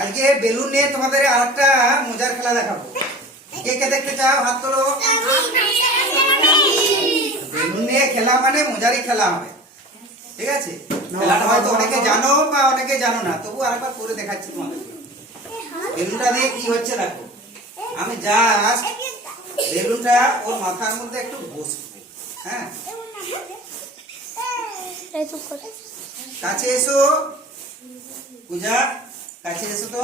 আজকে বেলুন নিয়ে তোমাদের আরেকটা মজার খেলা দেখাবো। কে কে দেখতে চাও হাত তোলো। বেলুন নিয়ে খেলা মানে মজারই খেলা হবে, ঠিক আছে? খেলাটা হয়তো অনেকে জানো বা অনেকে জানো না, তবু আরেকবার করে দেখাচ্ছি তোমাদেরকে। বেলুনটা দিয়ে কি হচ্ছে দেখো। আমি জাস্ট বেলুনটা ওর মাথার মধ্যে একটু বসবো। হ্যাঁ, কাছে এসো পূজা, কাছে এসো তো।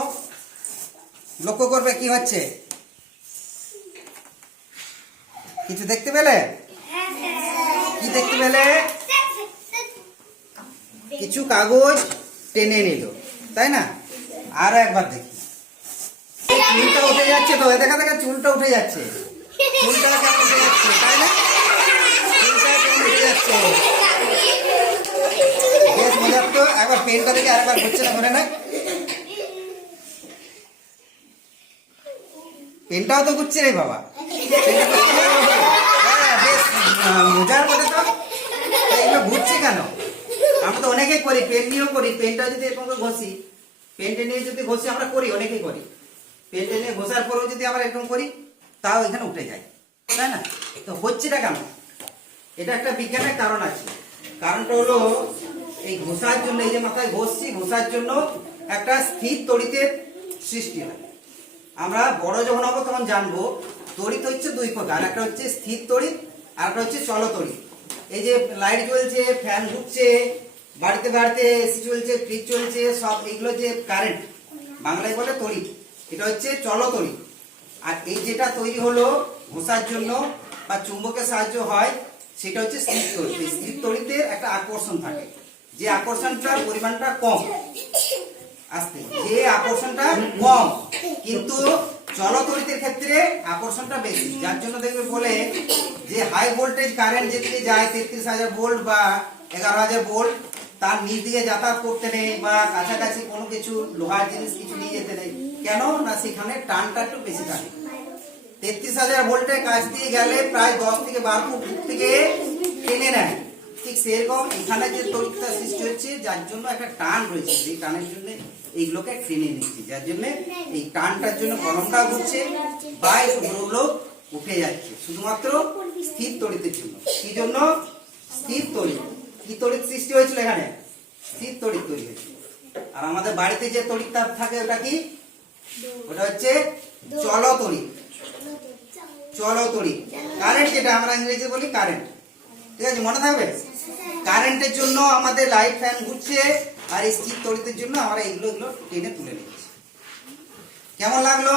লক্ষ্য করবে কি হচ্ছে, কিছু দেখতে পেলে? কি দেখতে পেলে? কিছু কাগজ টেনে নিল, তাই না? আরো একবার দেখি। চুলটা উঠে যাচ্ছে তো, দেখা দেখা চুলটা উঠে যাচ্ছে। চুলটা কেমন উঠে যাচ্ছে, তাই না? চুলটা কেমন উঠে যাচ্ছে, বেশ মজার তো। একবার পেনটা দেখে আরেকবার হচ্ছে না, মনে নাই? পেনটাও তো ঘুরছে রে বাবা, বেশ মজার বটে তো। এগুলো ঘুরছে কেন? আমরা তো অনেকেই করি, পেন নিয়েও করি। পেনটা যদি এরকম ঘষি, পেনটা নিয়ে যদি ঘষি, আমরা করি, অনেকেই করি। পেনটা নিয়ে ঘষার পরেও যদি আমরা এরকম করি, তাও এখানে উঠে যায়, তাই না? তো হচ্ছেটা কেন? এটা একটা বিজ্ঞানের কারণ আছে। কারণটা হলো এই ঘষার জন্য, এই যে মাথায় ঘষছি, ঘষার জন্য একটা স্থির তড়িতের সৃষ্টি হয়। আমরা বড় যখন হবো তখন জানবো তড়িৎ হচ্ছে দুই প্রকার, একটা হচ্ছে স্থির তড়িৎ আর একটা হচ্ছে চল তড়িৎ। এই যে লাইট জ্বলছে, ফ্যান ঘুরছে, বাড়িতে বাড়িতে এসি চলছে, ফ্রিজ চলছে, সব এগুলো যে কারেন্ট, বাংলায় বলে তড়িৎ, এটা হচ্ছে চল তড়িৎ। আর এই যেটা তৈরি হলো ঘষার জন্য বা চুম্বকের সাহায্য হয়, সেটা হচ্ছে স্থির তড়িৎ। স্থির তড়িতের একটা আকর্ষণ থাকে, যে আকর্ষণটার পরিমাণটা কম, আসতে যে আকর্ষণটা কম, কিন্তু চলতড়িতের ক্ষেত্রে আকর্ষণটা বেশি। যার জন্য দেখবে বলে যে হাই ভোল্টেজ কারেন্ট যেদিকে যায় 33,000 ভোল্ট বা 11,000 ভোল্ট, তার নিচ দিয়ে যাতায়াত করতে নেই, বা কাছাকাছি কোনো কিছু লোহার জিনিস কিছু নিয়ে যেতে নেই। কেন না, সেখানে টানটা একটু বেশি থাকে। 33,000 ভোল্টের কাছ দিয়ে গেলে প্রায় 10 থেকে 12 ফুট থেকে টেনে নেয়। ঠিক সেরকম এখানে যে তড়িৎটা সৃষ্টি হচ্ছে, যার জন্য একটা টান রয়েছে, সেই টানের জন্য এইগুলোকে টেনে নিচ্ছে, যার জন্য এই টানটার জন্য কলমটা ঘুরছে বা এগুলো উঠে যাচ্ছে, শুধুমাত্র স্থির তড়িতের জন্য। কি জন্য? স্থির তড়িৎ। কি তড়িৎ সৃষ্টি হয়েছিল এখানে? স্থির তড়িৎ তৈরি হয়েছিল। আর আমাদের বাড়িতে যে তড়িৎটা থাকে ওটা কি? ওটা হচ্ছে চল তড়িৎ। চল তড়িৎ, কারেন্ট, যেটা আমরা ইংরেজিতে বলি কারেন্ট, ঠিক আছে? মনে থাকবে। কারেন্টের জন্য আমাদের লাইট ফ্যান ঘুরছে, আর এই স্থির তড়িতের জন্য আমরা এগুলো টেনে তুলে নিচ্ছি। কেমন লাগলো?